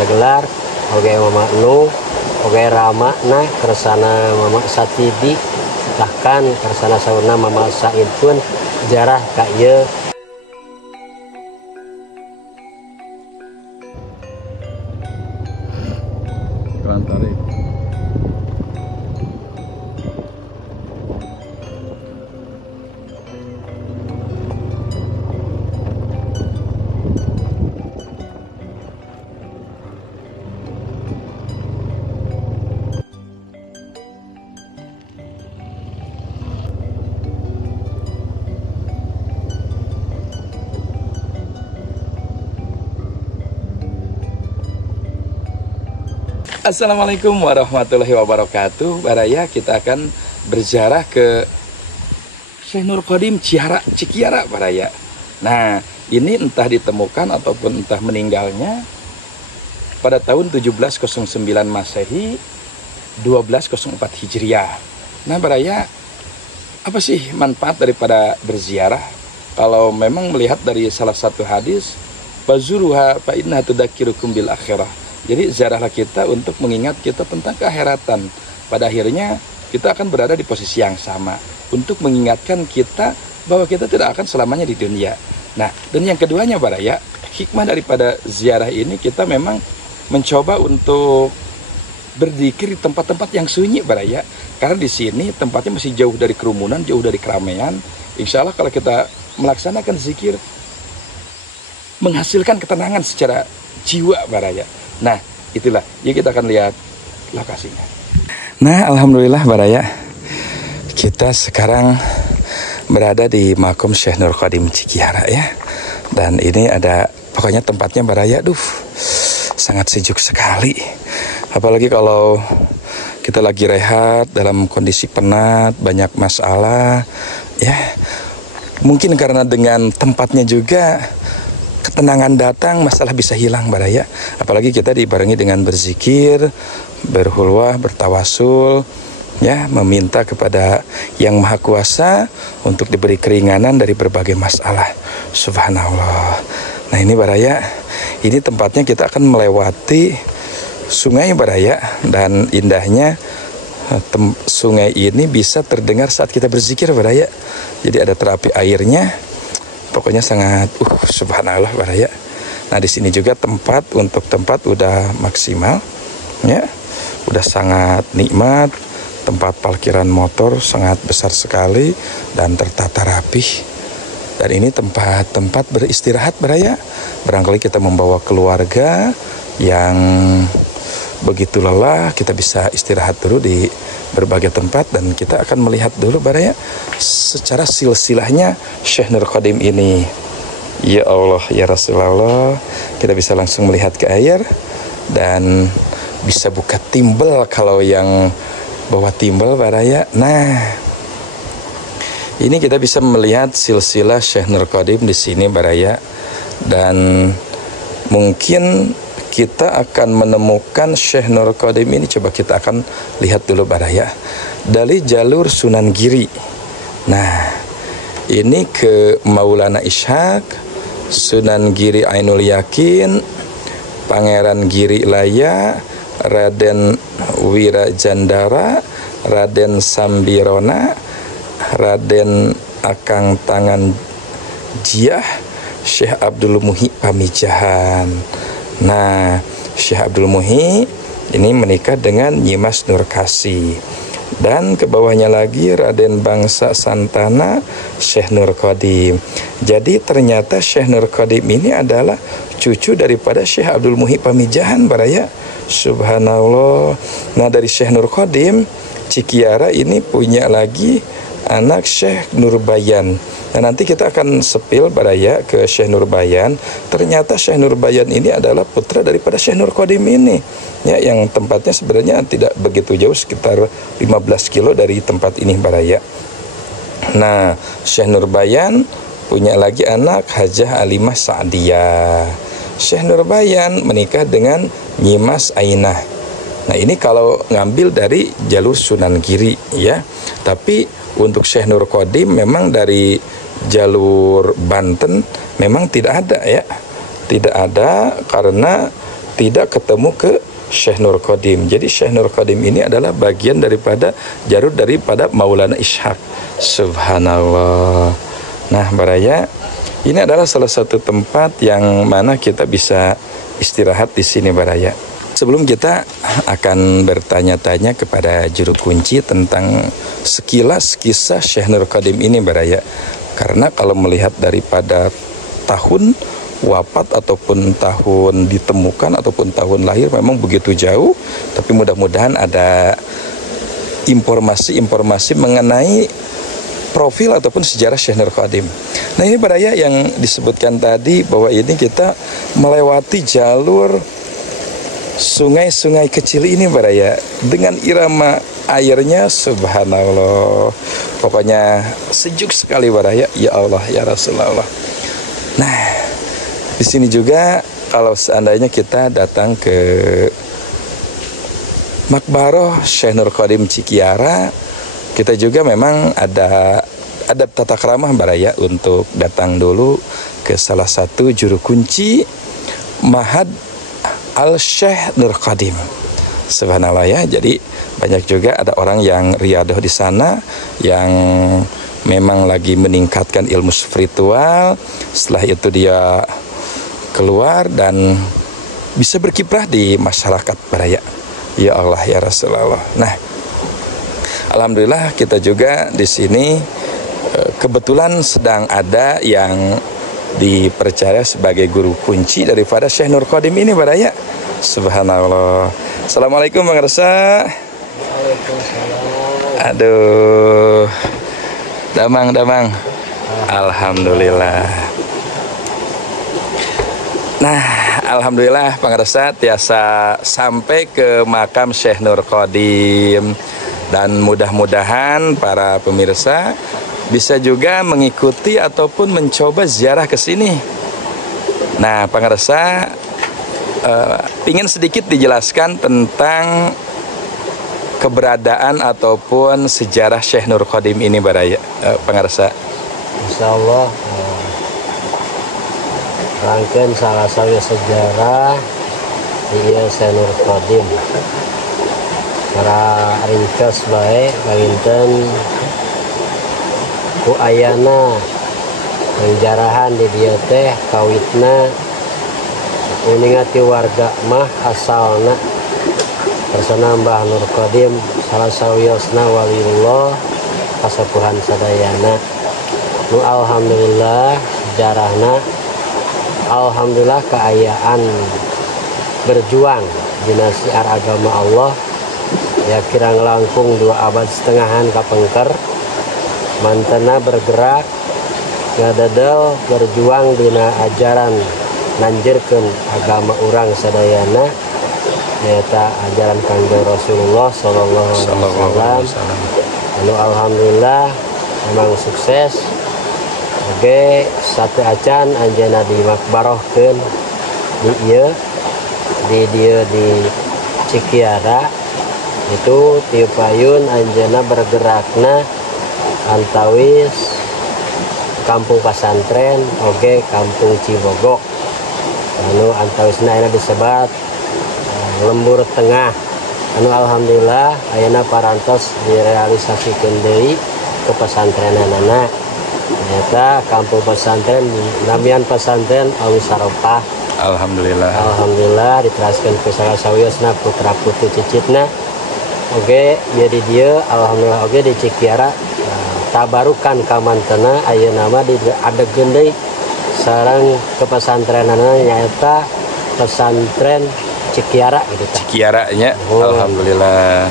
sagelar oge mama nu oge rama na kersana mama Satidi bahkan kersana sauna mama Said pun jarah ka ieu. Tarik. Assalamualaikum warahmatullahi wabarakatuh. Baraya, kita akan berziarah ke Syekh Nur Qadim Cikiara Baraya. Nah, ini entah ditemukan ataupun entah meninggalnya pada tahun 1709 Masehi, 1204 Hijriah. Nah, Baraya, apa sih manfaat daripada berziarah? Kalau memang melihat dari salah satu hadis, bazuruha fa innaha tudzakirukum bil akhirah. Jadi ziarahlah kita untuk mengingat kita tentang keakhiratan. Pada akhirnya kita akan berada di posisi yang sama untuk mengingatkan kita bahwa kita tidak akan selamanya di dunia. Nah, dan yang keduanya Baraya, hikmah daripada ziarah ini kita memang mencoba untuk berzikir di tempat-tempat yang sunyi Baraya. Karena di sini tempatnya masih jauh dari kerumunan, jauh dari keramaian. Insya Allah kalau kita melaksanakan zikir menghasilkan ketenangan secara jiwa Baraya. Nah, itulah. Yuk kita akan lihat lokasinya. Nah, alhamdulillah Baraya, kita sekarang berada di Makom Syekh Nur Qadim Cikiara ya. Dan ini ada, pokoknya tempatnya Baraya, sangat sejuk sekali. Apalagi kalau kita lagi rehat dalam kondisi penat, banyak masalah ya. Mungkin karena dengan tempatnya juga ketenangan datang, masalah bisa hilang Baraya. Apalagi kita dibarengi dengan berzikir, berhulwah, bertawasul, ya, meminta kepada Yang Maha Kuasa untuk diberi keringanan dari berbagai masalah. Subhanallah. Nah ini Baraya, ini tempatnya kita akan melewati sungai Baraya, dan indahnya sungai ini bisa terdengar saat kita berzikir Baraya. Jadi ada terapi airnya. Pokoknya sangat subhanallah Baraya. Nah, di sini juga tempat udah maksimal ya. Udah sangat nikmat. Tempat parkiran motor sangat besar sekali dan tertata rapih. Dan ini tempat beristirahat Baraya. Barangkali kita membawa keluarga yang begitu lelah, kita bisa istirahat dulu di berbagai tempat, dan kita akan melihat dulu Baraya secara silsilahnya Syekh Nur Qadim ini. Ya Allah, ya Rasulullah, kita bisa langsung melihat ke air dan bisa buka timbel kalau yang bawa timbel Baraya. Nah, ini kita bisa melihat silsilah Syekh Nur Qadim di sini Baraya, dan mungkin kita akan menemukan Syekh Nur Qadim ini. Coba kita akan lihat dulu Baraya dari jalur Sunan Giri. Nah, ini ke Maulana Ishaq, Sunan Giri Ainul Yakin, Pangeran Giri Laya, Raden Wirajandara, Raden Sambirona, Raden Akang Tangan Jiah, Syekh Abdul Muhi Pamijahan. Nah, Syekh Abdul Muhi ini menikah dengan Nyimas Nurkasi. Dan ke bawahnya lagi Raden Bangsa Santana, Syekh Nur Qadim. Jadi ternyata Syekh Nur Qadim ini adalah cucu daripada Syekh Abdul Muhi Pamijahan Baraya. Subhanallah. Nah, dari Syekh Nur Qadim Cikiara ini punya lagi anak Syekh Nurbayan. Nah, nanti kita akan sepil Baraya ke Syekh Nurbayan. Ternyata Syekh Nurbayan ini adalah putra daripada Syekh Nur Qadim ini, ya, yang tempatnya sebenarnya tidak begitu jauh, sekitar 15 kilo dari tempat ini Baraya. Nah, Syekh Nurbayan punya lagi anak Hajah Alimah Sa'diyah. Syekh Nurbayan menikah dengan Nyimas Ainah. Nah, ini kalau ngambil dari jalur Sunan Giri ya. Tapi untuk Syekh Nur Qadim memang dari jalur Banten memang tidak ada ya. Tidak ada karena tidak ketemu ke Syekh Nur Qadim. Jadi Syekh Nur Qadim ini adalah bagian daripada jarud daripada Maulana Ishaq. Subhanallah. Nah, baraya, ini adalah salah satu tempat yang mana kita bisa istirahat di sini, baraya. Sebelum kita akan bertanya-tanya kepada juru kunci tentang sekilas kisah Syekh Nur Qadim ini, baraya. Karena kalau melihat daripada tahun wafat ataupun tahun ditemukan ataupun tahun lahir memang begitu jauh, tapi mudah-mudahan ada informasi-informasi mengenai profil ataupun sejarah Syekh Nur Qadim. Nah, ini baraya yang disebutkan tadi bahwa ini kita melewati jalur sungai-sungai kecil ini, baraya, dengan irama airnya subhanallah. Pokoknya sejuk sekali, baraya. Ya Allah, ya Rasulullah. Nah, di sini juga kalau seandainya kita datang ke Makbaroh Syekh Nur Qadim Cikiara, kita juga memang ada tata krama, baraya, untuk datang dulu ke salah satu juru kunci Mahad Al-Syekh Nur Qadim. Subhanallah ya. Jadi banyak juga ada orang yang riadoh di sana yang memang lagi meningkatkan ilmu spiritual. Setelah itu dia keluar dan bisa berkiprah di masyarakat, baraya. Ya Allah, ya Rasulullah. Nah, alhamdulillah kita juga di sini kebetulan sedang ada yang dipercaya sebagai guru kunci daripada Syekh Nur Qadim ini, baraya. Subhanallah. Assalamualaikum Bang Resa. Aduh, damang. Alhamdulillah. Nah, alhamdulillah Pangresa tiasa sampai ke makam Syekh Nur Qadim, dan mudah-mudahan para pemirsa bisa juga mengikuti ataupun mencoba ziarah ke sini. Nah, Pangresa ingin sedikit dijelaskan tentang keberadaan ataupun sejarah Syekh Nur Qadim ini, baraya, Pangresa. Insyaallah rangkaian salah satu sejarah dia Syekh Nur Qadim. Para ringkas baik panginten ku ayana penjarahan di dia teh kawitna uningati warga mah asalna persona Mbah Nur Qadim salah sawiosna waliullah kasepuhan sadayana. Nu alhamdulillah sejarahna, alhamdulillah keayaan berjuang dina siar agama Allah ya kirang langkung 2 abad setengahan kapengker mantena bergerak ngadadel berjuang dina ajaran nanjirkeun agama urang sadayana nyata ajaran Kangjeng Rasulullah sallallahu alaihi wasallam. Lalu alhamdulillah memang sukses. Oke, satu acan anjana di makbarohkeun di dia di Cikiara itu tiu payun anjana bergerakna antawis kampung pasantren oke kampung Cibogo. Lalu antawisna ayeuna disebat lembur tengah. Anu alhamdulillah ayeuna parantos direalisasikeun deui ke pesantrenanana. Ternyata kampung pesantren namian pesantren Al-Musarofah. Alhamdulillah diteraskan ke salah sawiosna putra putri cicitna. Oke, jadi dia alhamdulillah oke di Cikiara tabarukan kamantena ayeuna mah di adegeun deui sareng ke pesantrenana nyaeta pesantren Cikiara gitu. Cikiaranya alhamdulillah.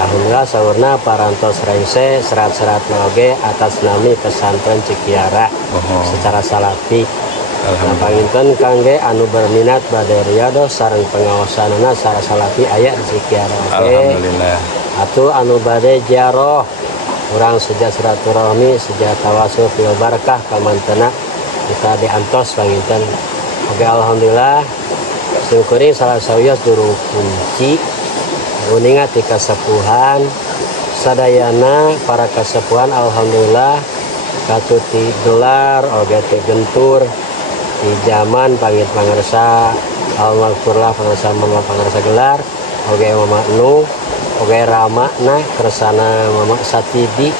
Alhamdulillah saurna parantos rengse serat-serat oge atas nami pesantren Cikiara secara salafi. Nah, panginten kangge anu berminat bade riado sareng pengaosanana secara salafi aya di Cikiara oge. Alhamdulillah. Atuh anu bade ziarah urang sejak silaturahmi sejak tawasul fil barakah kamantena kita diantos panginten. Oge alhamdulillah syukuri salah sawios juru kunci uningat di kasepuhan sadayana para kasepuhan alhamdulillah katuti gelar oge teh gentur di zaman pangit pangarsa Almarhumlah pangarsa mama pangarsa gelar, oge mama nu, oge rama na kersana mama Satidi,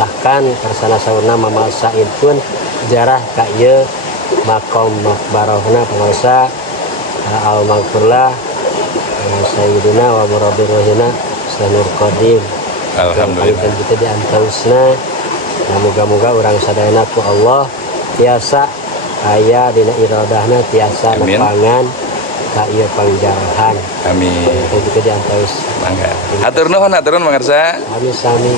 bahkan kersana sauna mama Said pun jarah ka ieu makom makbarohna pangarsa almarhumlah Sayyidina wa murabbi rohina Sanur Qadim. Alhamdulillah. Kita diantausna. Nah, moga-moga orang sadayana ku Allah tiasa aya dina iradahna tiasa nepangan ka ieu pangjarahan. Amin. Kita diantaus. Mangga. Hatur nuhun mangarsa. Amin sami.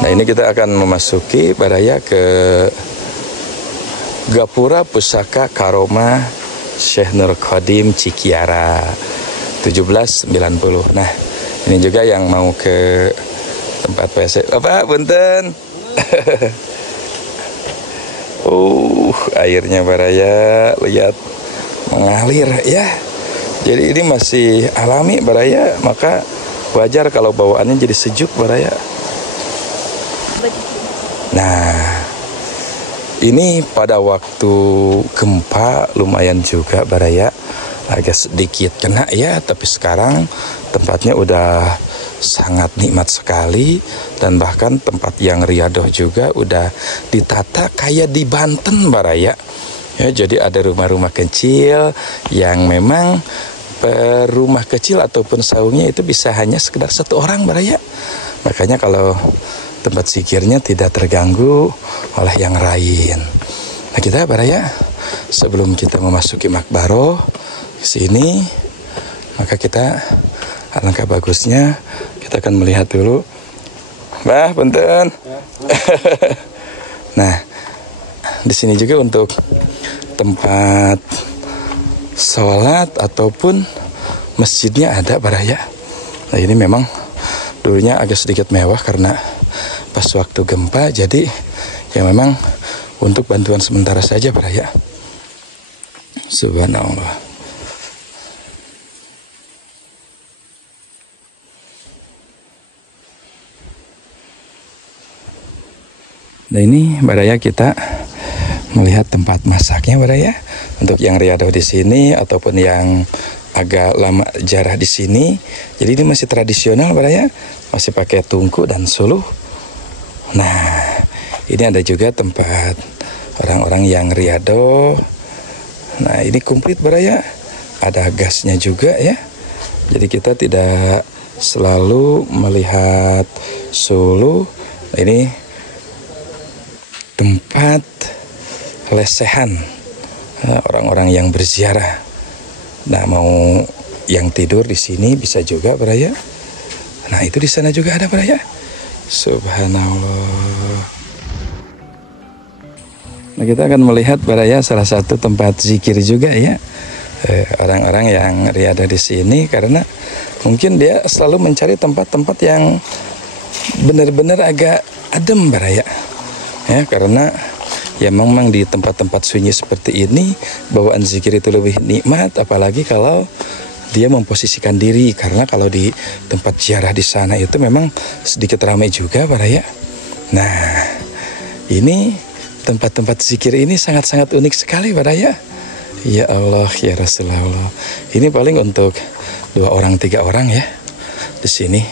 Nah, ini kita akan memasuki baraya ke Gapura Pusaka Karoma Syekh Nur Qadim Cikiara 1790. Nah, ini juga yang mau ke tempat WC. Bapak, punten. Airnya baraya lihat mengalir ya. Jadi ini masih alami baraya, maka wajar kalau bawaannya jadi sejuk baraya. Nah, ini pada waktu gempa lumayan juga baraya, agak sedikit kena ya, tapi sekarang tempatnya udah sangat nikmat sekali, dan bahkan tempat yang riadoh juga udah ditata kayak di Banten baraya. Ya, jadi ada rumah-rumah kecil yang memang rumah kecil ataupun saungnya itu bisa hanya sekedar satu orang baraya. Makanya kalau tempat zikirnya tidak terganggu oleh yang lain. Nah, kita baraya sebelum kita memasuki makbaroh ke sini, maka kita alangkah bagusnya kita akan melihat dulu. Bah, punten. Nah, di sini juga untuk tempat sholat ataupun masjidnya ada baraya. Nah, ini memang dulunya agak sedikit mewah karena pas waktu gempa, jadi ya memang untuk bantuan sementara saja baraya. Subhanallah. Nah, ini baraya kita melihat tempat masaknya baraya. Untuk yang riadoh di sini ataupun yang agak lama jarah di sini, jadi ini masih tradisional baraya, masih pakai tungku dan suluh. Nah, ini ada juga tempat orang-orang yang riadoh. Nah, ini komplit baraya, ada gasnya juga ya. Jadi kita tidak selalu melihat suluh. Nah, ini tempat lesehan orang-orang yang berziarah. Nah, mau yang tidur di sini bisa juga baraya. Nah, itu di sana juga ada baraya. Subhanallah. Nah, kita akan melihat baraya salah satu tempat zikir juga ya. Orang-orang yang riada di sini karena mungkin dia selalu mencari tempat-tempat yang benar-benar agak adem baraya. Ya, karena ya memang di tempat-tempat sunyi seperti ini bawaan zikir itu lebih nikmat, apalagi kalau dia memposisikan diri, karena kalau di tempat ziarah di sana itu memang sedikit ramai juga baraya. Nah, ini tempat-tempat zikir ini sangat-sangat unik sekali baraya. Ya Allah, ya Rasulullah. Ini paling untuk 2 orang 3 orang ya di sini.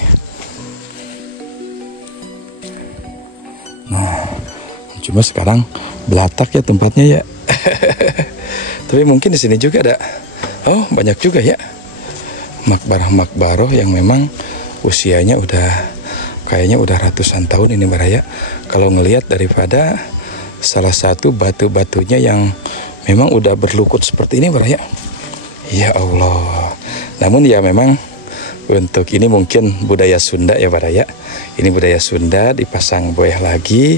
Nah, cuma sekarang belatak ya tempatnya ya. Tapi mungkin di sini juga ada. Oh, banyak juga ya. Makbarah-makbaroh yang memang usianya kayaknya udah ratusan tahun ini baraya. Kalau ngelihat daripada salah satu batu-batunya yang memang udah berlukut seperti ini baraya. Ya Allah. Namun ya memang untuk ini mungkin budaya Sunda ya baraya. Ini budaya Sunda dipasang boeh lagi.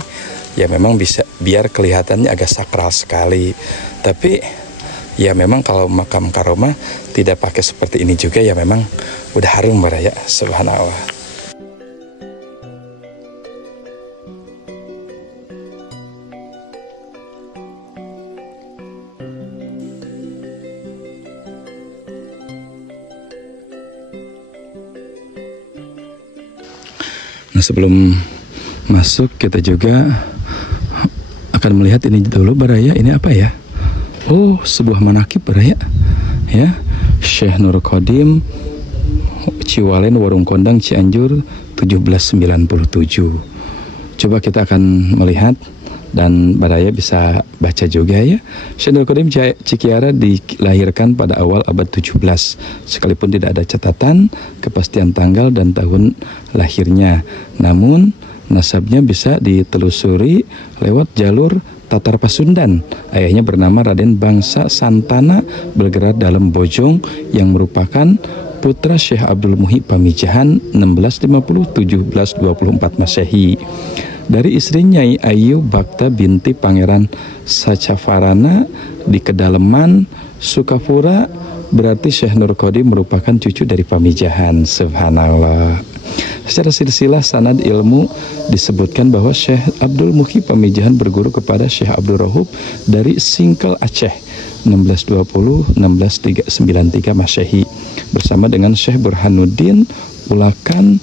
Ya memang bisa biar kelihatannya agak sakral sekali. Tapi ya memang kalau makam karomah tidak pakai seperti ini juga ya memang udah harum baraya. Subhanallah. Nah, sebelum masuk kita juga akan melihat ini dulu baraya. Ini apa ya? Oh, sebuah manakib baraya. Ya, Syekh Nur Qadim Ciwalen Warung Kondang Cianjur 1797. Coba kita akan melihat dan baraya bisa baca juga ya. Syekh Nur Qadim Cikiara dilahirkan pada awal abad 17, sekalipun tidak ada catatan kepastian tanggal dan tahun lahirnya. Namun nasabnya bisa ditelusuri lewat jalur Tatar Pasundan. Ayahnya bernama Raden Bangsa Santana Belgerar dalam Bojong yang merupakan putra Syekh Abdul Muhi Pamijahan 1650-1724 Masehi. Dari istrinya Nyai Ayu Bakta binti Pangeran Sacavarana di Kedalaman Sukapura, berarti Syekh Nur Qadim merupakan cucu dari Pamijahan. Subhanallah. Secara silsilah sanad ilmu disebutkan bahwa Syekh Abdul Muhi Pamijahan berguru kepada Syekh Abdul Rahub dari Singkel Aceh 1620-1693 Masehi bersama dengan Syekh Burhanuddin Ulakan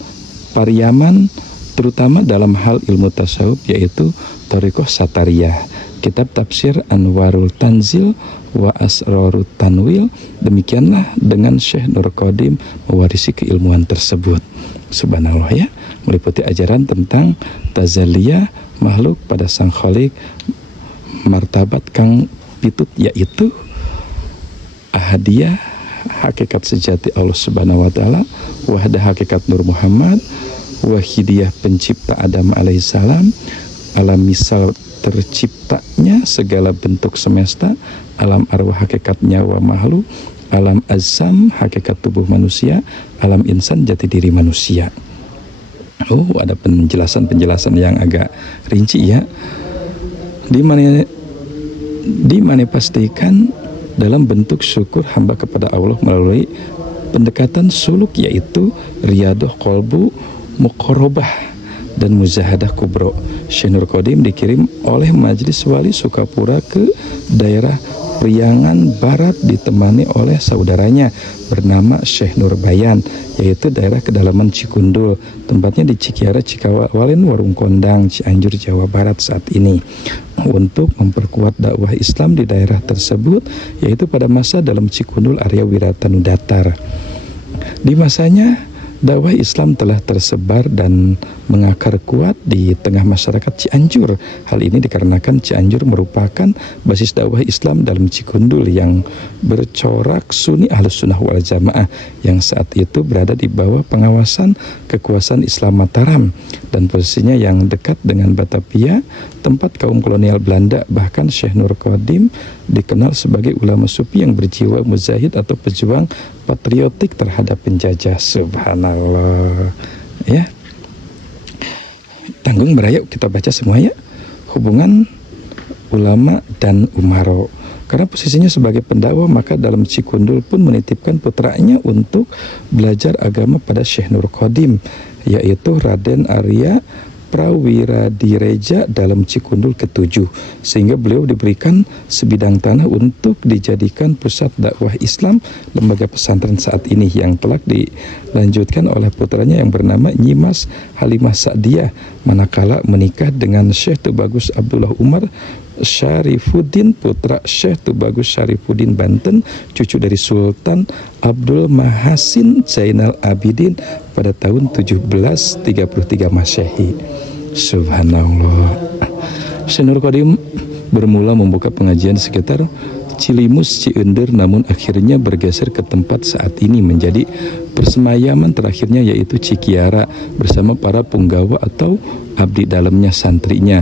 Pariyaman, terutama dalam hal ilmu tasawuf yaitu Thariqah Satariyah, kitab tafsir Anwarul Tanzil wa Asrarut Tanwil. Demikianlah dengan Syekh Nur Qadim mewarisi keilmuan tersebut. Subhanallah ya, meliputi ajaran tentang tazaliyah makhluk pada Sang Khalik, martabat kang pitut yaitu ahadiyah, hakikat sejati Allah Subhanahu wa taala, wahdah hakikat Nur Muhammad, wahidiyah pencipta Adam alaihissalam, alam misal terciptanya segala bentuk semesta, alam arwah hakikat nyawa makhluk, alam azam hakikat tubuh manusia, alam insan jati diri manusia. Oh, ada penjelasan yang agak rinci ya. Di mana pastikan dalam bentuk syukur hamba kepada Allah melalui pendekatan suluk yaitu riyadah kolbu, muqarrabah dan muzahadah kubro. Syekh Nur Qadim dikirim oleh Majelis Wali Sukapura ke daerah Priangan Barat ditemani oleh saudaranya bernama Syekh Nur Bayan, yaitu daerah kedalaman Cikundul, tempatnya di Cikiara Cikawalen Warung Kondang Cianjur Jawa Barat saat ini, untuk memperkuat dakwah Islam di daerah tersebut, yaitu pada masa dalam Cikundul Arya Wiratanu Datar. Di masanya dakwah Islam telah tersebar dan mengakar kuat di tengah masyarakat Cianjur. Hal ini dikarenakan Cianjur merupakan basis dakwah Islam dalam Cikundul yang bercorak Sunni Ahlus Sunnah wal Jamaah yang saat itu berada di bawah pengawasan kekuasaan Islam Mataram dan posisinya yang dekat dengan Batavia, tempat kaum kolonial Belanda. Bahkan Syekh Nur Qadim dikenal sebagai ulama sufi yang berjiwa muzahid atau pejuang patriotik terhadap penjajah. Subhanallah ya. Tanggung berayuk kita baca semua ya. Hubungan ulama dan umaro. Karena posisinya sebagai pendakwah, maka dalam Cikundul pun menitipkan putranya untuk belajar agama pada Syekh Nur Qadim, yaitu Raden Arya Prawiradireja dalam Cikundul ke-7, sehingga beliau diberikan sebidang tanah untuk dijadikan pusat dakwah Islam, lembaga pesantren saat ini yang telah dilanjutkan oleh putranya yang bernama Nyimas Halimah Sa'diyah manakala menikah dengan Syekh Tubagus Abdullah Umar Syarifuddin, putra Syekh Tubagus Syarifuddin Banten, cucu dari Sultan Abdul Mahasin Zainal Abidin pada tahun 1733 Masehi. Subhanallah. Syekh Nur Qadim bermula membuka pengajian sekitar Cilimus Ciender, namun akhirnya bergeser ke tempat saat ini menjadi persemayaman terakhirnya, yaitu Cikiara bersama para punggawa atau abdi dalamnya, santrinya.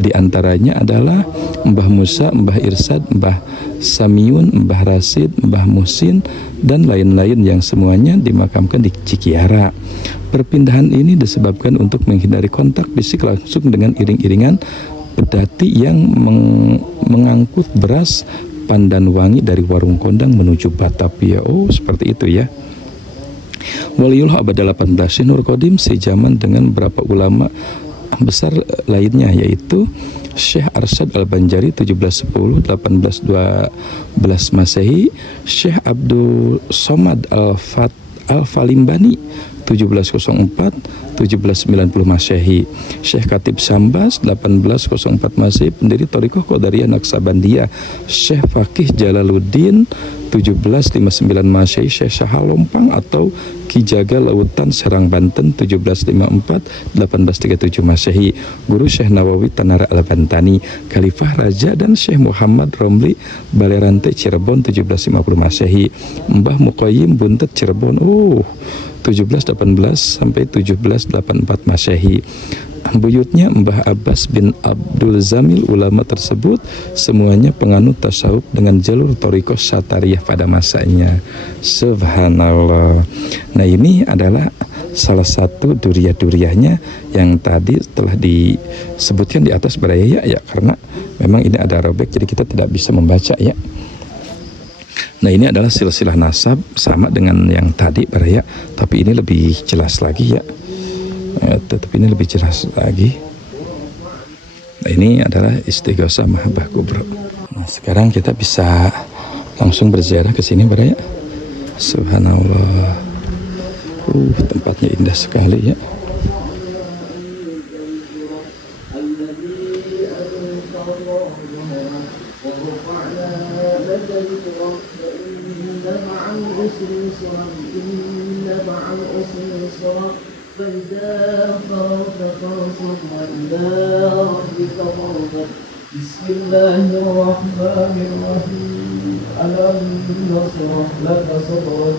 Di antaranya adalah Mbah Musa, Mbah Irsad, Mbah Samiun, Mbah Rasid, Mbah Musin, dan lain-lain yang semuanya dimakamkan di Cikiara. Perpindahan ini disebabkan untuk menghindari kontak fisik langsung dengan iring-iringan pedati yang mengangkut beras pandan wangi dari Warung Kondang menuju Batavia. Oh, seperti itu ya. Waliullah abad 18 Syekh Nur Qadim sejaman dengan beberapa ulama besar lainnya, yaitu Syekh Arsyad Al-Banjari 1710-1812 Masehi, Syekh Abdul Somad Al-Falimbani 1704 1790 Masehi, Syekh Khatib Syambas 1804 Masehi, pendiri Thariqah Qadariyah Naqsabandiyah, Syekh Fakih Jalaluddin 1759 Masehi, Syekh Syahalompang atau Ki Jaga Lautan Serang Banten 1754 1837 Masehi, Guru Syekh Nawawi Tanara Al-Bantani, Khalifah Raja dan Syekh Muhammad Romli Balerante Cirebon 1750 Masehi, Mbah Muqayyim Buntet Cirebon 1718 sampai 1784 Masehi. Buyutnya Mbah Abbas bin Abdul Zamil, ulama tersebut semuanya penganut tasawuf dengan jalur thariqah Satariyah pada masanya. Subhanallah. Nah, ini adalah salah satu duriah-duriahnya yang tadi telah disebutkan di atas baraya ya, karena memang ini ada robek jadi kita tidak bisa membaca ya. Nah, ini adalah silsilah nasab sama dengan yang tadi baraya, tapi ini lebih jelas lagi ya. Tetapi ini lebih jelas lagi. Nah, ini adalah Istighosah Mahabbah Kubra. Nah, sekarang kita bisa langsung berziarah ke sini baraya. Subhanallah. Tempatnya indah sekali ya. Bismillahirrahmanirrahim. Alam nashrah laka sadrak